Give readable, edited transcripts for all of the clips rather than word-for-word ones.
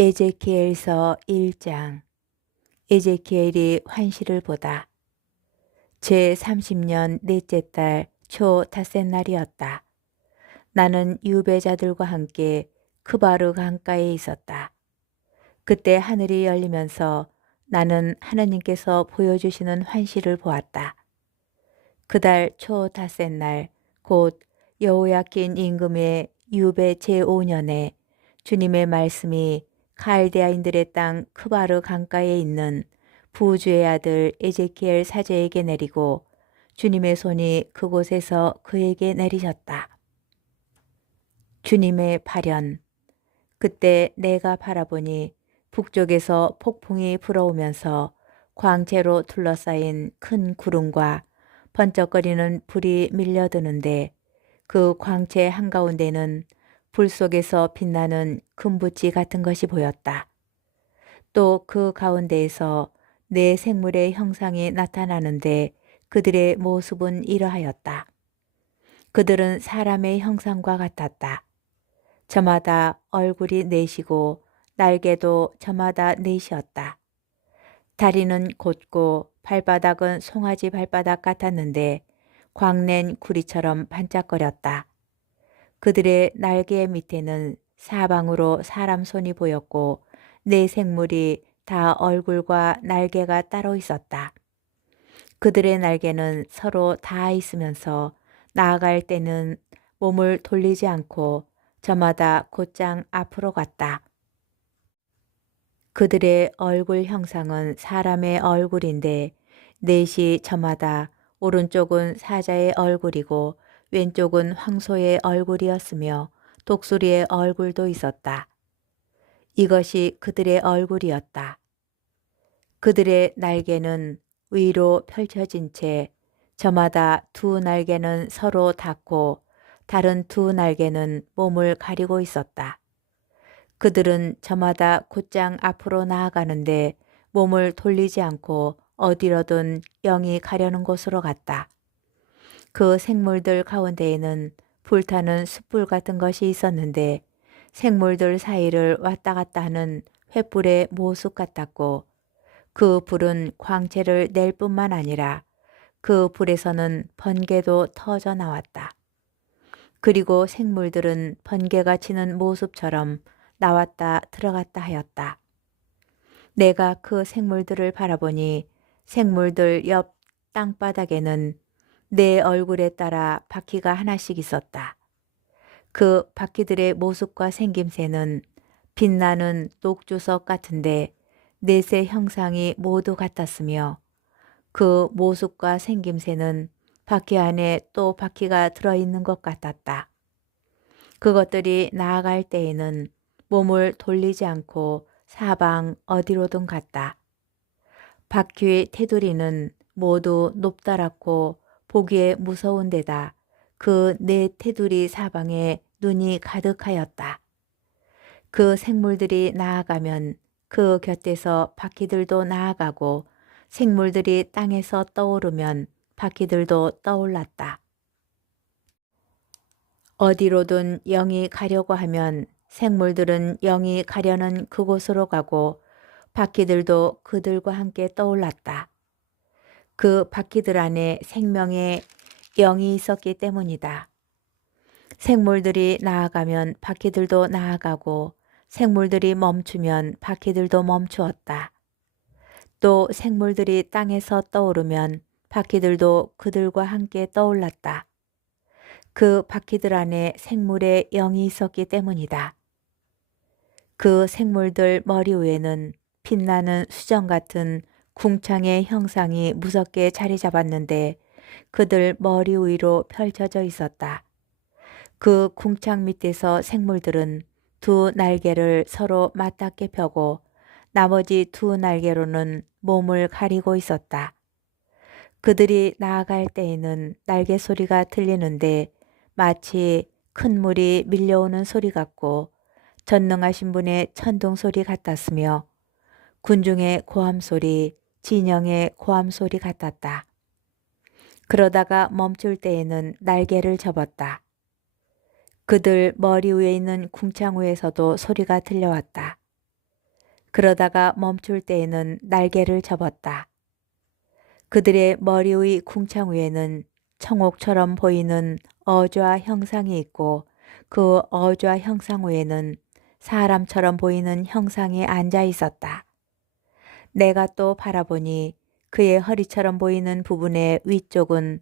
에제키엘서 1장. 에제키엘이 환시를 보다. 제30년 넷째 달 초 닷새 날이었다. 나는 유배자들과 함께 크바르 강가에 있었다. 그때 하늘이 열리면서 나는 하느님께서 보여주시는 환시를 보았다. 그달 초 닷새 날 곧 여호야킨 임금의 유배 제5년에 주님의 말씀이 칼데아인들의 땅 크바르 강가에 있는 부주의 아들 에제키엘 사제에게 내리고 주님의 손이 그곳에서 그에게 내리셨다. 주님의 발현. 그때 내가 바라보니 북쪽에서 폭풍이 불어오면서 광채로 둘러싸인 큰 구름과 번쩍거리는 불이 밀려드는데 그 광채 한가운데는 불 속에서 빛나는 금붙이 같은 것이 보였다. 또 그 가운데에서 네 생물의 형상이 나타나는데 그들의 모습은 이러하였다. 그들은 사람의 형상과 같았다. 저마다 얼굴이 넷이고 날개도 저마다 넷이었다. 다리는 곧고 발바닥은 송아지 발바닥 같았는데 광낸 구리처럼 반짝거렸다. 그들의 날개 밑에는 사방으로 사람 손이 보였고 네 생물이 다 얼굴과 날개가 따로 있었다. 그들의 날개는 서로 닿아 있으면서 나아갈 때는 몸을 돌리지 않고 저마다 곧장 앞으로 갔다. 그들의 얼굴 형상은 사람의 얼굴인데 넷이 저마다 오른쪽은 사자의 얼굴이고 왼쪽은 황소의 얼굴이었으며 독수리의 얼굴도 있었다. 이것이 그들의 얼굴이었다. 그들의 날개는 위로 펼쳐진 채 저마다 두 날개는 서로 닿고 다른 두 날개는 몸을 가리고 있었다. 그들은 저마다 곧장 앞으로 나아가는데 몸을 돌리지 않고 어디로든 영이 가려는 곳으로 갔다. 그 생물들 가운데에는 불타는 숯불 같은 것이 있었는데 생물들 사이를 왔다 갔다 하는 횃불의 모습 같았고 그 불은 광채를 낼 뿐만 아니라 그 불에서는 번개도 터져 나왔다. 그리고 생물들은 번개가 치는 모습처럼 나왔다 들어갔다 하였다. 내가 그 생물들을 바라보니 생물들 옆 땅바닥에는 내 얼굴에 따라 바퀴가 하나씩 있었다. 그 바퀴들의 모습과 생김새는 빛나는 녹주석 같은데 넷의 형상이 모두 같았으며 그 모습과 생김새는 바퀴 안에 또 바퀴가 들어있는 것 같았다. 그것들이 나아갈 때에는 몸을 돌리지 않고 사방 어디로든 갔다. 바퀴의 테두리는 모두 높다랗고 보기에 무서운 데다 그 네 테두리 사방에 눈이 가득하였다. 그 생물들이 나아가면 그 곁에서 바퀴들도 나아가고 생물들이 땅에서 떠오르면 바퀴들도 떠올랐다. 어디로든 영이 가려고 하면 생물들은 영이 가려는 그곳으로 가고 바퀴들도 그들과 함께 떠올랐다. 그 바퀴들 안에 생명의 영이 있었기 때문이다. 생물들이 나아가면 바퀴들도 나아가고 생물들이 멈추면 바퀴들도 멈추었다. 또 생물들이 땅에서 떠오르면 바퀴들도 그들과 함께 떠올랐다. 그 바퀴들 안에 생물의 영이 있었기 때문이다. 그 생물들 머리 위에는 빛나는 수정 같은 궁창의 형상이 무섭게 자리 잡았는데 그들 머리 위로 펼쳐져 있었다. 그 궁창 밑에서 생물들은 두 날개를 서로 맞닿게 펴고 나머지 두 날개로는 몸을 가리고 있었다. 그들이 나아갈 때에는 날개 소리가 들리는데 마치 큰 물이 밀려오는 소리 같고 전능하신 분의 천둥 소리 같았으며 군중의 고함 소리, 진영의 고함 소리 같았다. 그러다가 멈출 때에는 날개를 접었다. 그들 머리 위에 있는 궁창 위에서도 소리가 들려왔다. 그러다가 멈출 때에는 날개를 접었다. 그들의 머리의 궁창 위에는 청옥처럼 보이는 어좌 형상이 있고 그 어좌 형상 위에는 사람처럼 보이는 형상이 앉아 있었다. 내가 또 바라보니 그의 허리처럼 보이는 부분의 위쪽은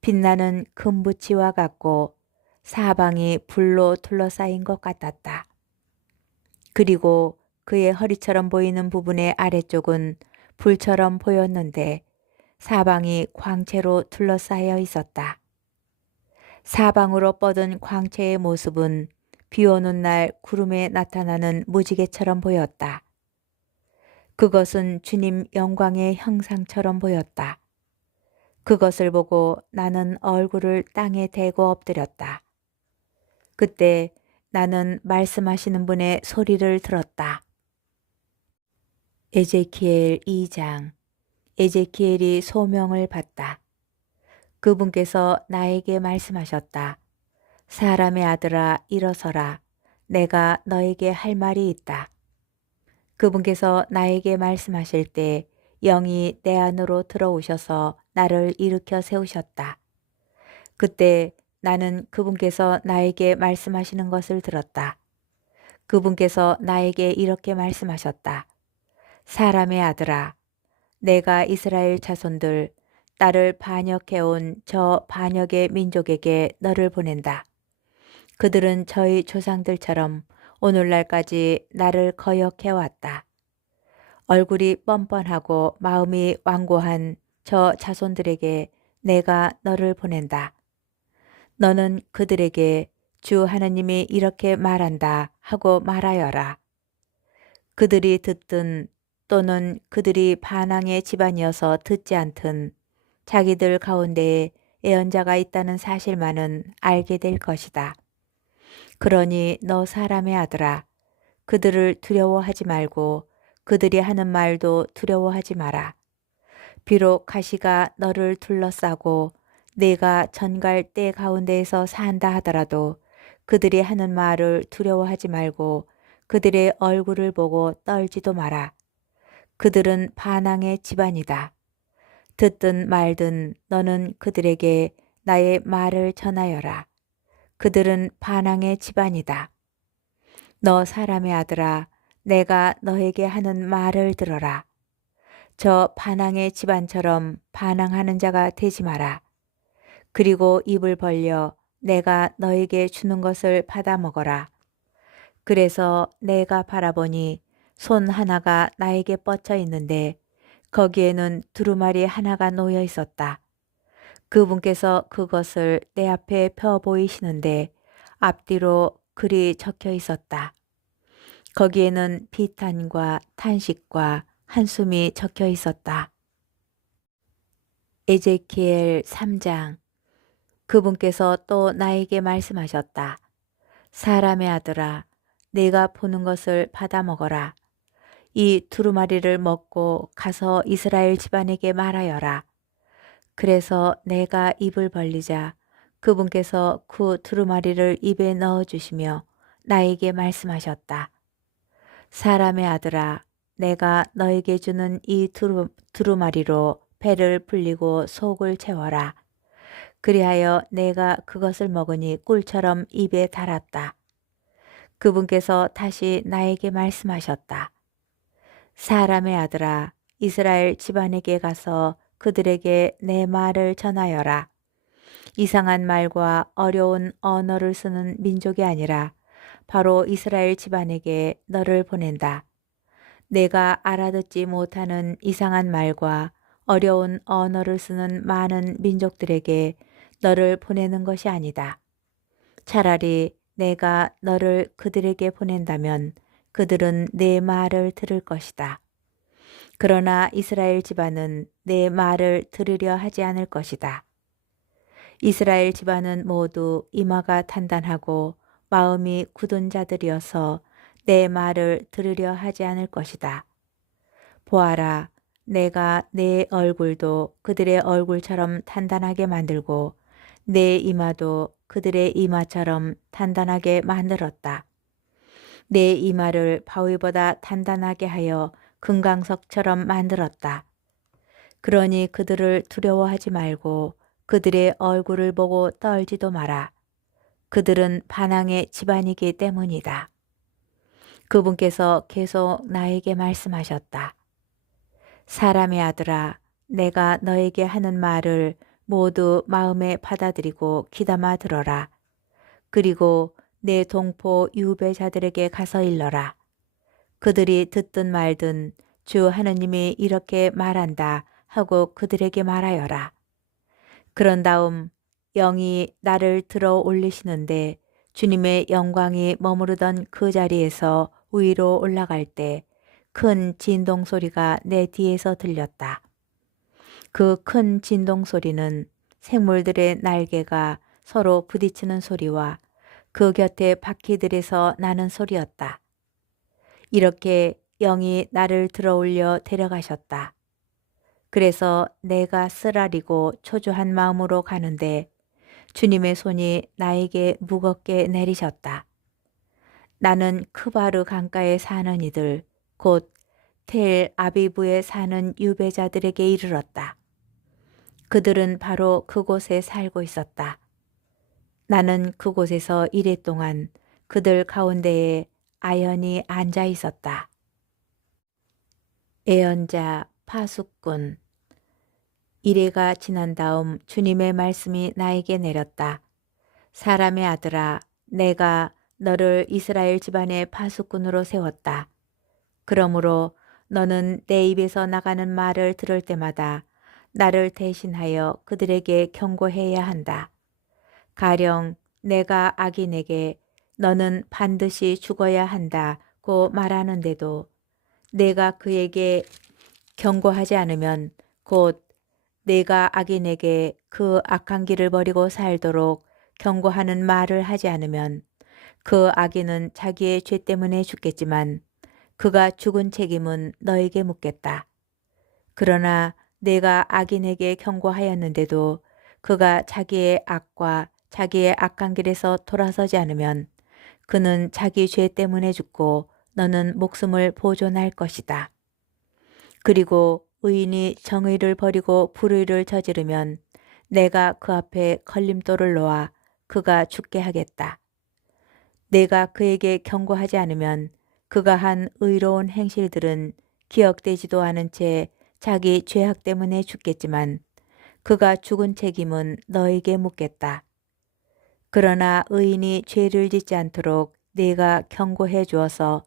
빛나는 금붙이와 같고 사방이 불로 둘러싸인 것 같았다. 그리고 그의 허리처럼 보이는 부분의 아래쪽은 불처럼 보였는데 사방이 광채로 둘러싸여 있었다. 사방으로 뻗은 광채의 모습은 비 오는 날 구름에 나타나는 무지개처럼 보였다. 그것은 주님 영광의 형상처럼 보였다. 그것을 보고 나는 얼굴을 땅에 대고 엎드렸다. 그때 나는 말씀하시는 분의 소리를 들었다. 에제키엘 2장. 에제키엘이 소명을 받다. 그분께서 나에게 말씀하셨다. 사람의 아들아, 일어서라. 내가 너에게 할 말이 있다. 그분께서 나에게 말씀하실 때 영이 내 안으로 들어오셔서 나를 일으켜 세우셨다. 그때 나는 그분께서 나에게 말씀하시는 것을 들었다. 그분께서 나에게 이렇게 말씀하셨다. 사람의 아들아, 내가 이스라엘 자손들, 나를 반역해온 저 반역의 민족에게 너를 보낸다. 그들은 저희 조상들처럼 오늘날까지 나를 거역해왔다. 얼굴이 뻔뻔하고 마음이 완고한 저 자손들에게 내가 너를 보낸다. 너는 그들에게 주 하나님이 이렇게 말한다 하고 말하여라. 그들이 듣든 또는 그들이 반항의 집안이어서 듣지 않든 자기들 가운데에 애언자가 있다는 사실만은 알게 될 것이다. 그러니 너 사람의 아들아, 그들을 두려워하지 말고 그들이 하는 말도 두려워하지 마라. 비록 가시가 너를 둘러싸고 내가 전갈 때 가운데에서 산다 하더라도 그들이 하는 말을 두려워하지 말고 그들의 얼굴을 보고 떨지도 마라. 그들은 반항의 집안이다. 듣든 말든 너는 그들에게 나의 말을 전하여라. 그들은 반항의 집안이다. 너 사람의 아들아, 내가 너에게 하는 말을 들어라. 저 반항의 집안처럼 반항하는 자가 되지 마라. 그리고 입을 벌려 내가 너에게 주는 것을 받아 먹어라. 그래서 내가 바라보니 손 하나가 나에게 뻗쳐 있는데 거기에는 두루마리 하나가 놓여 있었다. 그분께서 그것을 내 앞에 펴 보이시는데 앞뒤로 글이 적혀 있었다. 거기에는 비탄과 탄식과 한숨이 적혀 있었다. 에제키엘 3장. 그분께서 또 나에게 말씀하셨다. 사람의 아들아, 내가 보는 것을 받아 먹어라. 이 두루마리를 먹고 가서 이스라엘 집안에게 말하여라. 그래서 내가 입을 벌리자 그분께서 그 두루마리를 입에 넣어주시며 나에게 말씀하셨다. 사람의 아들아, 내가 너에게 주는 이 두루마리로 배를 불리고 속을 채워라. 그리하여 내가 그것을 먹으니 꿀처럼 입에 달았다. 그분께서 다시 나에게 말씀하셨다. 사람의 아들아, 이스라엘 집안에게 가서 그들에게 내 말을 전하여라. 이상한 말과 어려운 언어를 쓰는 민족이 아니라 바로 이스라엘 집안에게 너를 보낸다. 내가 알아듣지 못하는 이상한 말과 어려운 언어를 쓰는 많은 민족들에게 너를 보내는 것이 아니다. 차라리 내가 너를 그들에게 보낸다면 그들은 내 말을 들을 것이다. 그러나 이스라엘 집안은 내 말을 들으려 하지 않을 것이다. 이스라엘 집안은 모두 이마가 단단하고 마음이 굳은 자들이어서 내 말을 들으려 하지 않을 것이다. 보아라, 내가 내 얼굴도 그들의 얼굴처럼 단단하게 만들고 내 이마도 그들의 이마처럼 단단하게 만들었다. 내 이마를 바위보다 단단하게 하여 금강석처럼 만들었다. 그러니 그들을 두려워하지 말고 그들의 얼굴을 보고 떨지도 마라. 그들은 반항의 집안이기 때문이다. 그분께서 계속 나에게 말씀하셨다. 사람의 아들아, 내가 너에게 하는 말을 모두 마음에 받아들이고 귀담아 들어라. 그리고 내 동포 유배자들에게 가서 일러라. 그들이 듣든 말든 주 하느님이 이렇게 말한다 하고 그들에게 말하여라. 그런 다음 영이 나를 들어 올리시는데 주님의 영광이 머무르던 그 자리에서 위로 올라갈 때 큰 진동 소리가 내 뒤에서 들렸다. 그 큰 진동 소리는 생물들의 날개가 서로 부딪히는 소리와 그 곁에 바퀴들에서 나는 소리였다. 이렇게 영이 나를 들어 올려 데려가셨다. 그래서 내가 쓰라리고 초조한 마음으로 가는데 주님의 손이 나에게 무겁게 내리셨다. 나는 크바르 강가에 사는 이들, 곧 텔 아비브에 사는 유배자들에게 이르렀다. 그들은 바로 그곳에 살고 있었다. 나는 그곳에서 이래 동안 그들 가운데에 아연히 앉아 있었다. 예언자 파수꾼. 이래가 지난 다음 주님의 말씀이 나에게 내렸다. 사람의 아들아, 내가 너를 이스라엘 집안의 파수꾼으로 세웠다. 그러므로 너는 내 입에서 나가는 말을 들을 때마다 나를 대신하여 그들에게 경고해야 한다. 가령 내가 악인에게 너는 반드시 죽어야 한다고 말하는데도 내가 그에게 경고하지 않으면 곧 내가 악인에게 그 악한 길을 버리고 살도록 경고하는 말을 하지 않으면 그 악인은 자기의 죄 때문에 죽겠지만 그가 죽은 책임은 너에게 묻겠다. 그러나 내가 악인에게 경고하였는데도 그가 자기의 악과 자기의 악한 길에서 돌아서지 않으면 그는 자기 죄 때문에 죽고 너는 목숨을 보존할 것이다. 그리고 의인이 정의를 버리고 불의를 저지르면 내가 그 앞에 걸림돌을 놓아 그가 죽게 하겠다. 내가 그에게 경고하지 않으면 그가 한 의로운 행실들은 기억되지도 않은 채 자기 죄악 때문에 죽겠지만 그가 죽은 책임은 너에게 묻겠다. 그러나 의인이 죄를 짓지 않도록 네가 경고해 주어서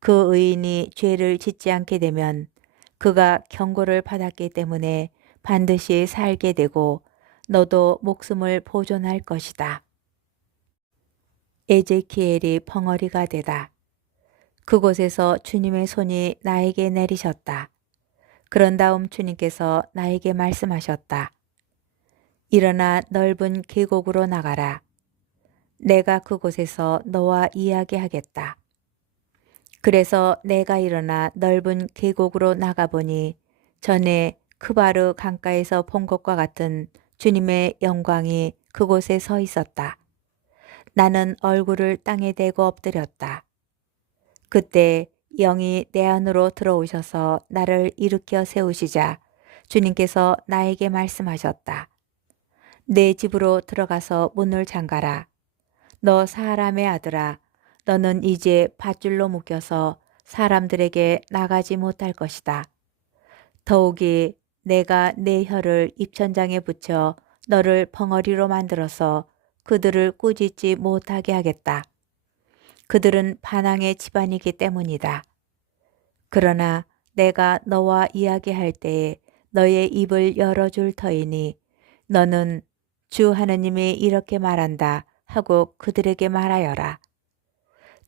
그 의인이 죄를 짓지 않게 되면 그가 경고를 받았기 때문에 반드시 살게 되고 너도 목숨을 보존할 것이다. 에제키엘이 벙어리가 되다. 그곳에서 주님의 손이 나에게 내리셨다. 그런 다음 주님께서 나에게 말씀하셨다. 일어나 넓은 계곡으로 나가라. 내가 그곳에서 너와 이야기하겠다. 그래서 내가 일어나 넓은 계곡으로 나가보니 전에 크바르 강가에서 본 것과 같은 주님의 영광이 그곳에 서 있었다. 나는 얼굴을 땅에 대고 엎드렸다. 그때 영이 내 안으로 들어오셔서 나를 일으켜 세우시자 주님께서 나에게 말씀하셨다. 내 집으로 들어가서 문을 잠가라. 너 사람의 아들아, 너는 이제 밧줄로 묶여서 사람들에게 나가지 못할 것이다. 더욱이 내가 내 혀를 입천장에 붙여 너를 벙어리로 만들어서 그들을 꾸짖지 못하게 하겠다. 그들은 반항의 집안이기 때문이다. 그러나 내가 너와 이야기할 때에 너의 입을 열어줄 터이니 너는 주 하느님이 이렇게 말한다 하고 그들에게 말하여라.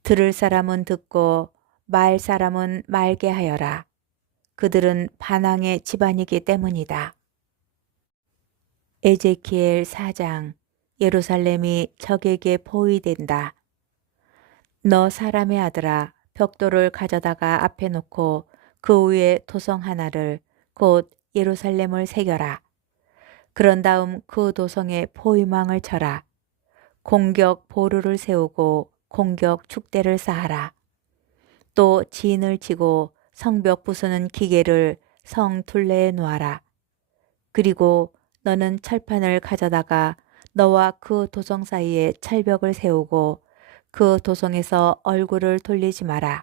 들을 사람은 듣고 말 사람은 말게 하여라. 그들은 반항의 집안이기 때문이다. 에제키엘 4장. 예루살렘이 적에게 포위된다. 너 사람의 아들아, 벽돌을 가져다가 앞에 놓고 그 위에 도성 하나를 곧 예루살렘을 새겨라. 그런 다음 그 도성에 포위망을 쳐라. 공격 보루를 세우고 공격 축대를 쌓아라. 또 지인을 치고 성벽 부수는 기계를 성 둘레에 놓아라. 그리고 너는 철판을 가져다가 너와 그 도성 사이에 철벽을 세우고 그 도성에서 얼굴을 돌리지 마라.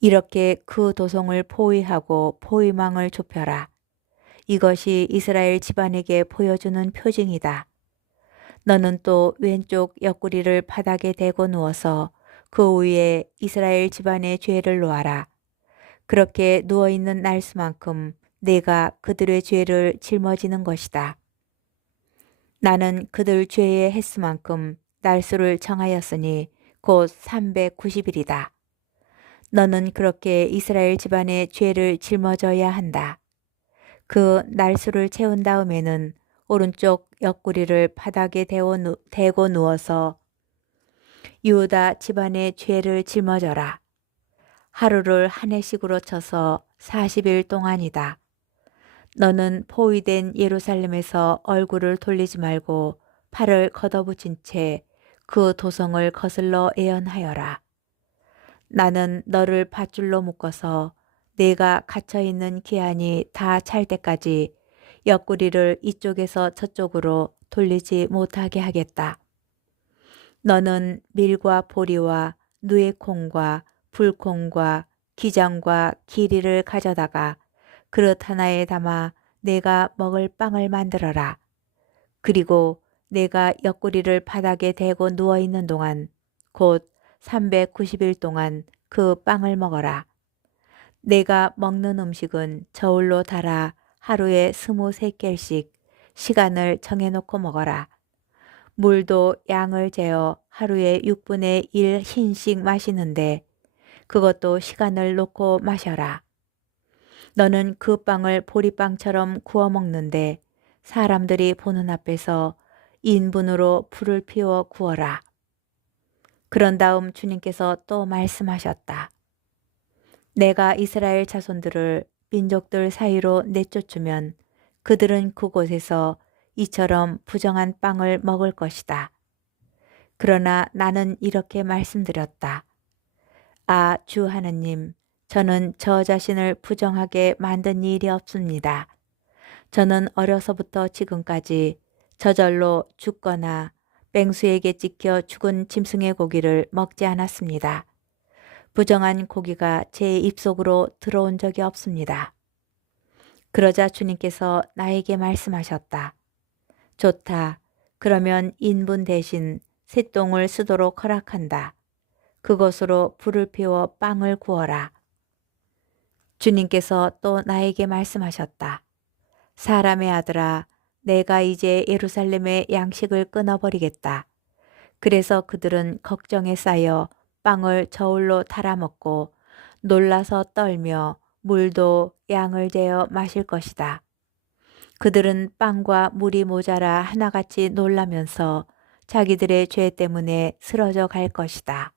이렇게 그 도성을 포위하고 포위망을 좁혀라. 이것이 이스라엘 집안에게 보여주는 표징이다. 너는 또 왼쪽 옆구리를 바닥에 대고 누워서 그 위에 이스라엘 집안의 죄를 놓아라. 그렇게 누워있는 날수만큼 내가 그들의 죄를 짊어지는 것이다. 나는 그들 죄의 횟수만큼 날수를 정하였으니 곧 390일이다. 너는 그렇게 이스라엘 집안의 죄를 짊어져야 한다. 그 날수를 채운 다음에는 오른쪽 옆구리를 바닥에 대고 누워서 유다 집안의 죄를 짊어져라. 하루를 한 해씩으로 쳐서 40일 동안이다. 너는 포위된 예루살렘에서 얼굴을 돌리지 말고 팔을 걷어붙인 채 그 도성을 거슬러 애연하여라. 나는 너를 밧줄로 묶어서 내가 갇혀있는 기한이 다 찰 때까지 옆구리를 이쪽에서 저쪽으로 돌리지 못하게 하겠다. 너는 밀과 보리와 누에콩과 불콩과 기장과 기리를 가져다가 그릇 하나에 담아 내가 먹을 빵을 만들어라. 그리고 내가 옆구리를 바닥에 대고 누워있는 동안 곧 390일 동안 그 빵을 먹어라. 내가 먹는 음식은 저울로 달아 하루에 23깰씩 시간을 정해놓고 먹어라. 물도 양을 재어 하루에 6분의 1 흰씩 마시는데 그것도 시간을 놓고 마셔라. 너는 그 빵을 보리빵처럼 구워 먹는데 사람들이 보는 앞에서 인분으로 불을 피워 구워라. 그런 다음 주님께서 또 말씀하셨다. 내가 이스라엘 자손들을 민족들 사이로 내쫓으면 그들은 그곳에서 이처럼 부정한 빵을 먹을 것이다. 그러나 나는 이렇게 말씀드렸다. 아, 주 하느님, 저는 저 자신을 부정하게 만든 일이 없습니다. 저는 어려서부터 지금까지 저절로 죽거나 맹수에게 찢겨 죽은 짐승의 고기를 먹지 않았습니다. 부정한 고기가 제 입속으로 들어온 적이 없습니다. 그러자 주님께서 나에게 말씀하셨다. 좋다. 그러면 인분 대신 새똥을 쓰도록 허락한다. 그것으로 불을 피워 빵을 구워라. 주님께서 또 나에게 말씀하셨다. 사람의 아들아, 내가 이제 예루살렘의 양식을 끊어버리겠다. 그래서 그들은 걱정에 쌓여 빵을 저울로 달아먹고 놀라서 떨며 물도 양을 재어 마실 것이다. 그들은 빵과 물이 모자라 하나같이 놀라면서 자기들의 죄 때문에 쓰러져 갈 것이다.